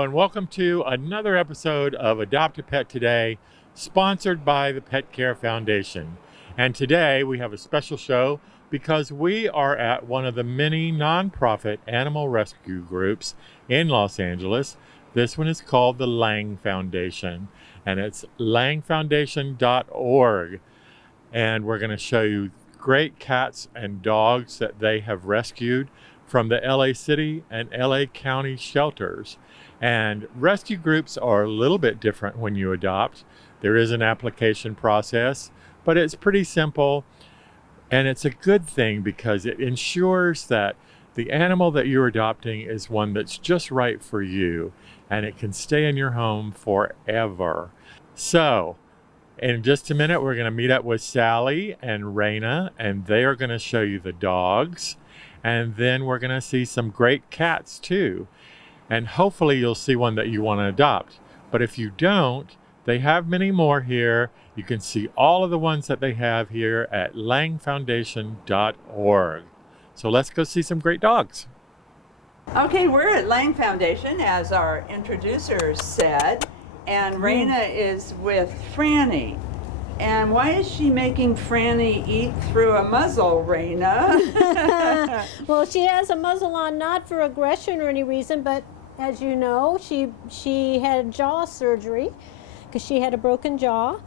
Hello, and welcome to another episode of Adopt a Pet Today, sponsored by the Pet Care Foundation. And today we have a special show because we are at one of the many nonprofit animal rescue groups in Los Angeles. This one is called the Lang Foundation, and it's langfoundation.org. And we're going to show you great cats and dogs that they have rescued from the LA City and LA County shelters. And rescue groups are a little bit different when you adopt. There is an application process, but it's pretty simple. And it's a good thing because it ensures that the animal that you're adopting is one that's just right for you, and it can stay in your home forever. So, in just a minute, we're going to meet up with Sally and Raina, and they are going to show you the dogs. And then we're going to see some great cats too. And hopefully you'll see one that you want to adopt. But if you don't, they have many more here. You can see all of the ones that they have here at langfoundation.org. So let's go see some great dogs. Okay, we're at Lang Foundation, as our introducer said, and Raina is with Franny. And why is she making Franny eat through a muzzle, Raina? Well, she has a muzzle on not for aggression or any reason, but as you know, she had jaw surgery because she had a broken jaw.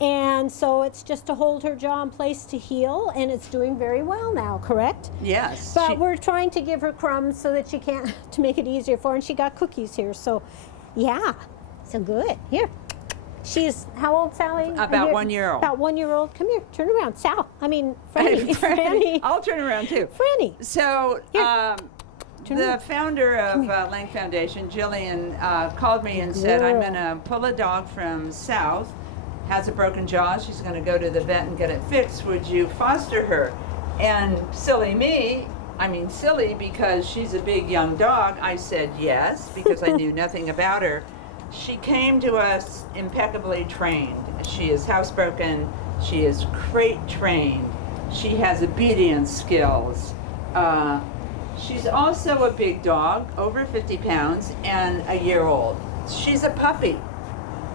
And so it's just to hold her jaw in place to heal, and it's doing very well now, correct? Yes. But we're trying to give her crumbs so that she can't, to make it easier for her, and she got cookies here, so yeah, so good. Here. She's, how old, Sally? About 1 year old. About 1 year old. Come here, turn around. Franny. Franny. I'll turn around too. Franny. So, the founder of Lang Foundation, Jillian, called me and said, I'm going to pull a dog from South, has a broken jaw. She's going to go to the vet and get it fixed. Would you foster her? And silly because she's a big young dog, I said yes, because I knew nothing about her. She came to us impeccably trained. She is housebroken. She is crate trained. She has obedience skills. She's also a big dog, over 50 pounds, and a year old. She's a puppy.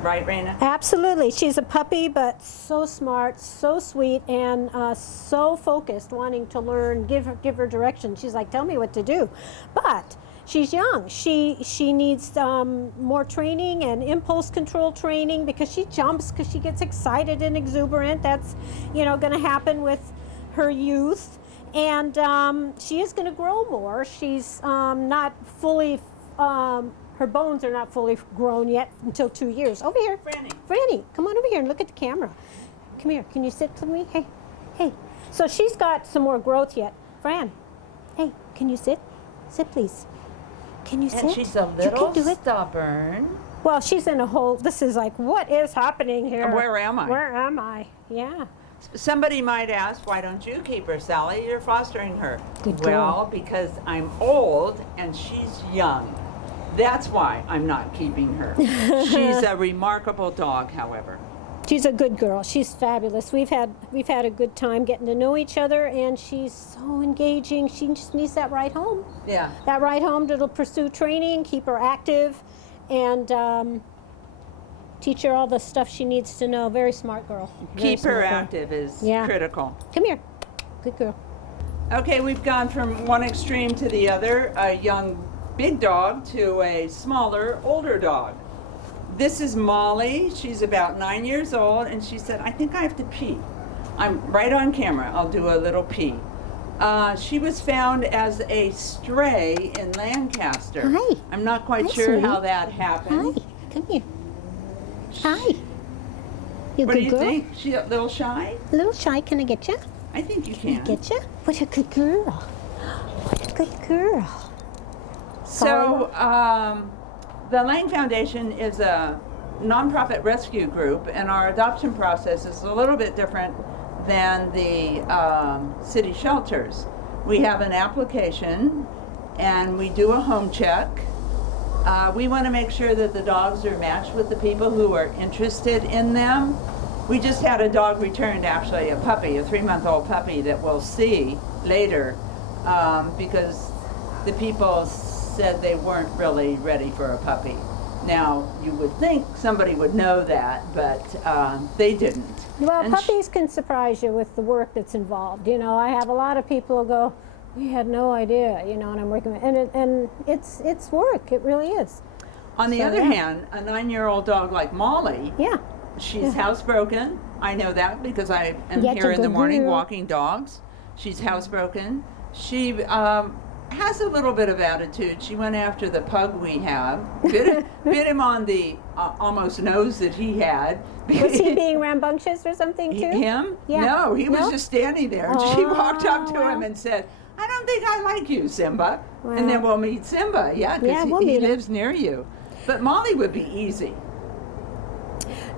Right, Raina? Absolutely. She's a puppy, but so smart, so sweet, and so focused, wanting to learn, give her direction. She's like, tell me what to do. But she's young. She needs more training and impulse control training because she jumps, because she gets excited and exuberant. That's, going to happen with her youth. And she is going to grow more. She's not fully, her bones are not fully grown yet until 2 years. Over here. Franny, come on over here and look at the camera. Come here. Can you sit with me? Hey. So she's got some more growth yet. Fran, hey, can you sit? Sit, please. Can you sit? And she's a little stubborn. Well, she's in a whole, this is like, what is happening here? Where am I? Where am I? Yeah. Somebody might ask, why don't you keep her, Sally? You're fostering her. Good girl. Well, because I'm old and she's young. That's why I'm not keeping her. She's a remarkable dog, however. She's a good girl. She's fabulous. We've had a good time getting to know each other, and she's so engaging. She just needs that ride home. Yeah. That ride home that'll pursue training, keep her active, and teach her all the stuff she needs to know. Very smart girl. Keep her active is critical. Come here. Good girl. Okay, we've gone from one extreme to the other, a young big dog to a smaller, older dog. This is Molly. She's about 9 years old, and she said, I think I have to pee. I'm right on camera. I'll do a little pee. She was found as a stray in Lancaster. Hi. I'm not quite sure sweetie. how that happened. Hi. Come here. Hi. You What good do you girl? think? She a little shy? A little shy. Can I get you? I think you Can I can. get you? What a good girl. What a good girl. So, the Lang Foundation is a nonprofit rescue group, and our adoption process is a little bit different than the city shelters. We have an application, and we do a home check. We want to make sure that the dogs are matched with the people who are interested in them. We just had a dog returned, actually, a puppy, a 3-month-old puppy that we'll see later, because the people said they weren't really ready for a puppy. Now, you would think somebody would know that, but they didn't. Well, And puppies can surprise you with the work that's involved. You know, I have a lot of people who go, we had no idea, you know, and I'm working with, and it's work. It really is. On the So, other yeah. hand, a 9-year-old dog like Molly, Yeah. she's housebroken. I know that because I am Get here to in the go morning girl. walking dogs. She's housebroken. She has a little bit of attitude. She went after the pug we have, bit him on the almost nose that he had. Was he being rambunctious or something too? Him? Yeah. No, he was No? just standing there. And she walked up to wow. him and said, I don't think I like you, Simba. And then Wow. we'll meet Simba, yeah, because Yeah, we'll he meet him. lives near you. But Molly would be easy.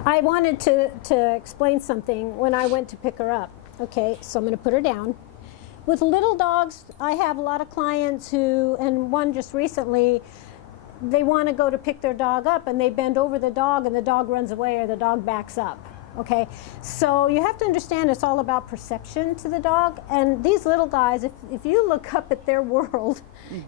I wanted to explain something when I went to pick her up. Okay, so I'm going to put her down. With little dogs, I have a lot of clients who, and one just recently, they want to go to pick their dog up and they bend over the dog and the dog runs away or the dog backs up. Okay, so you have to understand it's all about perception to the dog. And these little guys, if you look up at their world,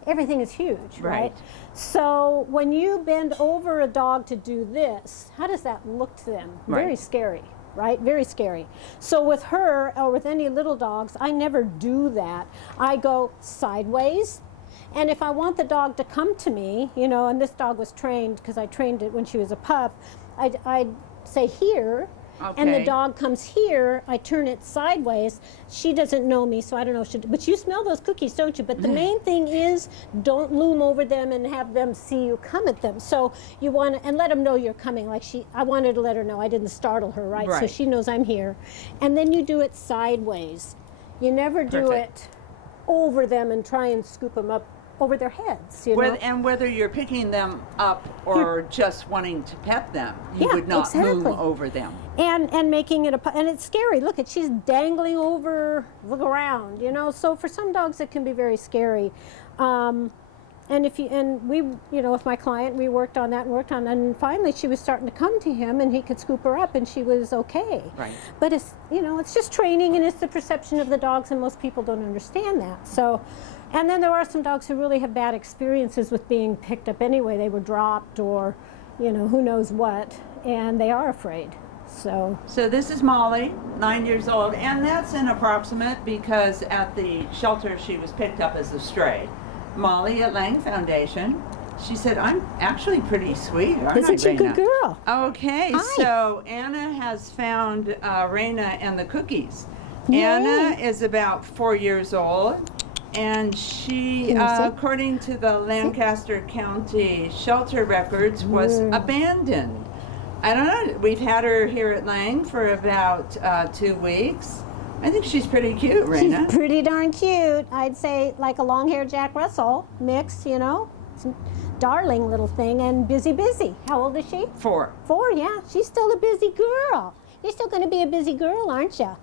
everything is huge, right? Right. So when you bend over a dog to do this, how does that look to them? Right. Very scary, right? Very scary. So with her or with any little dogs, I never do that. I go sideways. And if I want the dog to come to me, you know, and this dog was trained because I trained it when she was a pup, I'd say here. And the Okay. dog comes here, I turn it sideways. She doesn't know me, so I don't know if she, but you smell those cookies, don't you? But the main thing is don't loom over them and have them see you come at them. So you want to, and let them know you're coming. Like I wanted to let her know I didn't startle her, right? So Right. she knows I'm here. And then you do it sideways. You never do Perfect. it over them and try and scoop them up over their heads, you know? And whether you're picking them up or just wanting to pet them, you Yeah, would not move exactly. over them. And making it and it's scary. Look at, she's dangling over the ground, you know. So for some dogs it can be very scary. And we, you know, with my client, we worked on that and finally she was starting to come to him and he could scoop her up and she was okay. Right. But it's, you know, it's just training and it's the perception of the dogs and most people don't understand that. So, and then there are some dogs who really have bad experiences with being picked up anyway. They were dropped or, you know, who knows what, and they are afraid. So this is Molly, 9 years old, and that's an approximate because at the shelter she was picked up as a stray. Molly at Lang Foundation, she said, I'm actually pretty sweet, aren't isn't she I, a good Raina? girl? Okay, Hi. so Anna has found Raina and the cookies. Yay. Anna is about 4 years old, and she, Can you see? according to the Lancaster County shelter records, was abandoned. I don't know. We've had her here at Lang for about 2 weeks. I think she's pretty cute, Raina. She's pretty darn cute. I'd say like a long-haired Jack Russell mix, you know. Some darling little thing and busy. How old is she? 4. 4, yeah. She's still a busy girl. You're still going to be a busy girl, aren't you?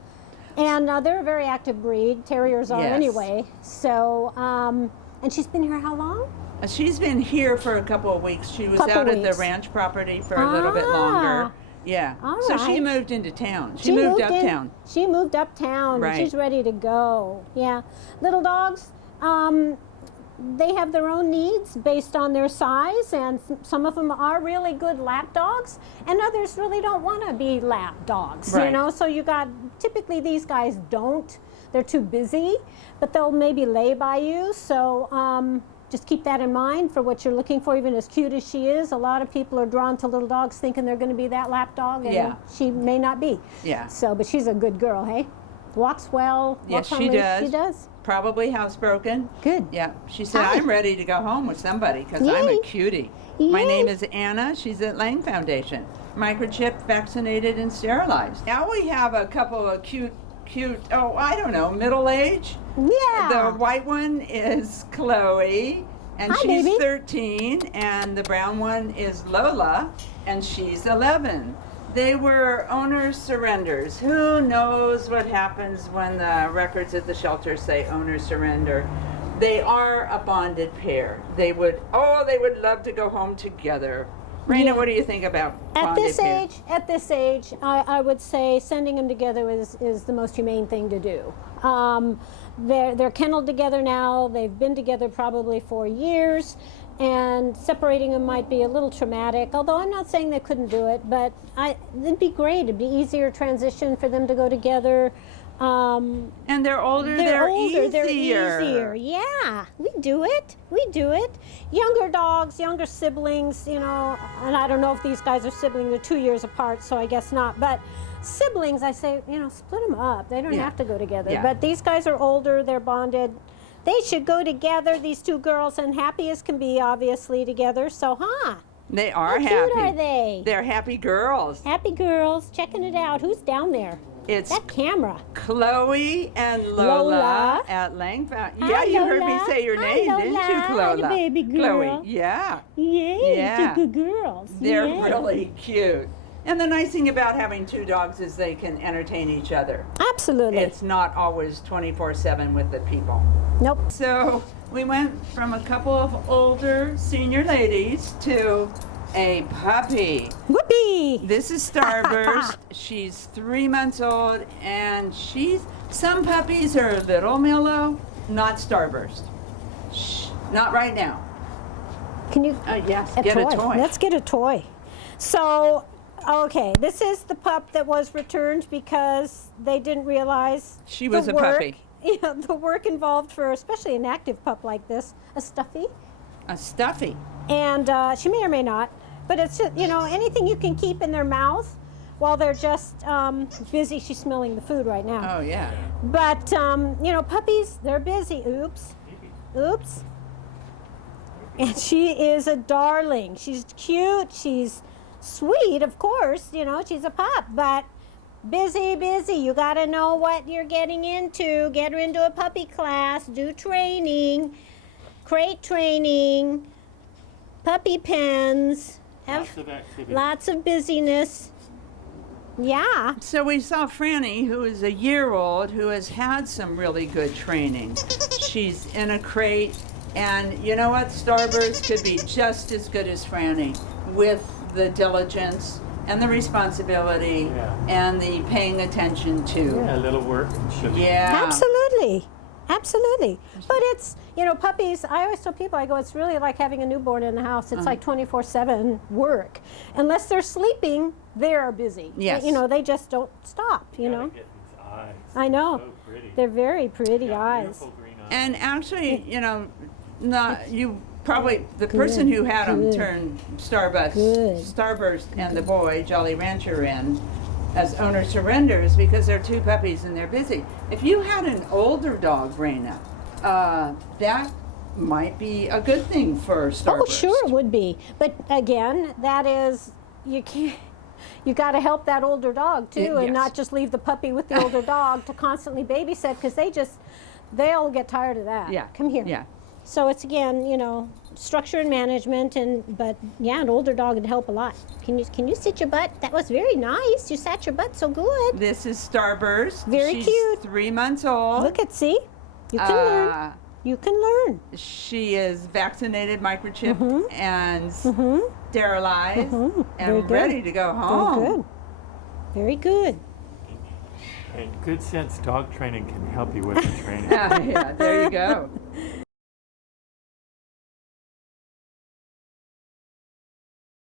And they're a very active breed. Terriers are Yes. anyway. So, and she's been here how long? She's been here for a couple of weeks. She was Couple out at the weeks. ranch property for a little bit longer. Ah. Yeah. All So she right. moved into town. She moved in- uptown. She moved uptown. Right. She's ready to go. Yeah. Little dogs, they have their own needs based on their size, and some of them are really good lap dogs, and others really don't want to be lap dogs. You Right. know, so you got typically these guys don't. They're too busy, but they'll maybe lay by you. So just keep that in mind for what you're looking for. Even as cute as she is, a lot of people are drawn to little dogs thinking they're going to be that lap dog, and Yeah. she may not be. Yeah. So, but she's a good girl, hey? Walks well. Yes, walks on she leash. does. She does. Probably housebroken. Good. Yeah. She said, Hi. I'm ready to go home with somebody because I'm a Yay. cutie. My Yay. name is Anna. She's at Lang Foundation. Microchipped, vaccinated, and sterilized. Now we have a couple of cute, oh, I don't know, middle age. Yeah. The white one is Chloe, and Hi, she's baby. 13, and the brown one is Lola, and she's 11. They were owner surrenders. Who knows what happens when the records at the shelter say owner surrender? They are a bonded pair. They would love to go home together. Raina, Yeah. what do you think about At bonded this pairs? age, I would say sending them together is the most humane thing to do. They're kenneled together now. They've been together probably for years, and separating them might be a little traumatic. Although I'm not saying they couldn't do it, but it'd be great. It'd be easier transition for them to go together. And they're older, They're older, easier. they're easier. Yeah, we do it. We do it. Younger dogs, younger siblings, you know, and I don't know if these guys are siblings, they're 2 years apart, so I guess not. But siblings, I say, you know, split them up. They don't Yeah. have to go together. Yeah. But these guys are older, they're bonded. They should go together, these two girls, and happy as can be, obviously, together. So, They how are cute happy. are they? They're happy girls. Happy girls, checking it out. Who's down there? It's That camera. Chloe and Lola, Lola. at Lang Fountain. Hi, Yeah, you heard me Lola. say your Hi, name, didn't you, Lola. Chloe? Hi, baby girl. Chloe, yeah. Yay, Yeah. two good girls. They're Yay. really cute. And the nice thing about having two dogs is they can entertain each other. Absolutely. It's not always 24/7 with the people. Nope. So we went from a couple of older senior ladies to a puppy. Whoopee! This is Starburst. She's 3 months old, and some puppies are a little mellow. Not Starburst. Shh, not right now. Can you Yes, get a toy. Let's get a toy. So, okay, this is the pup that was returned because they didn't realize She the was a work, puppy. Yeah, the work involved for especially an active pup like this, a stuffy, A stuffy. and she may or may not, but it's just, you know, anything you can keep in their mouth while they're just busy. She's smelling the food right now. Oh yeah. But, you know, puppies, they're busy. Oops. Oops. And she is a darling. She's cute. She's sweet, of course. You know, she's a pup, but busy, busy. You got to know what you're getting into. Get her into a puppy class. Do training, crate training, puppy pens. Have Lots of activity. lots of busyness. Yeah. So we saw Franny, who is a year old, who has had some really good training. She's in a crate, and you know what? Starburst could be just as good as Franny with the diligence and the responsibility Yeah. and the paying attention to. A little work and she'll be Yeah. Absolutely. Absolutely. But it's, you know, puppies, I always tell people, I go, it's really like having a newborn in the house. It's like 24/7 work. Unless they're sleeping, they are busy. Yes. You know, they just don't stop, you know. Get these eyes. I know. So pretty. They're very pretty Yeah, eyes. beautiful green eyes. And actually, you know, the person who had them good. turned Good. Starburst and the boy, Jolly Rancher, in as owner surrenders because they're two puppies and they're busy. If you had an older dog, Raina, that might be a good thing for Starburst. Oh, sure it would be. But again, that is, you can't. You got to help that older dog too, and Yes. not just leave the puppy with the older dog to constantly babysit, because they'll get tired of that. Yeah. Come here. Yeah. So it's again, you know, structure and management, but yeah, an older dog would help a lot. Can you sit your butt? That was very nice. You sat your butt so good. This is Starburst. Very She's cute. 3 months old. Look at, see, you can learn. Uh, You can learn. She is vaccinated, microchipped, and sterilized, Very and good. ready to go home. Very good. Very good. And Good Sense Dog Training can help you with the training. Yeah, there you go.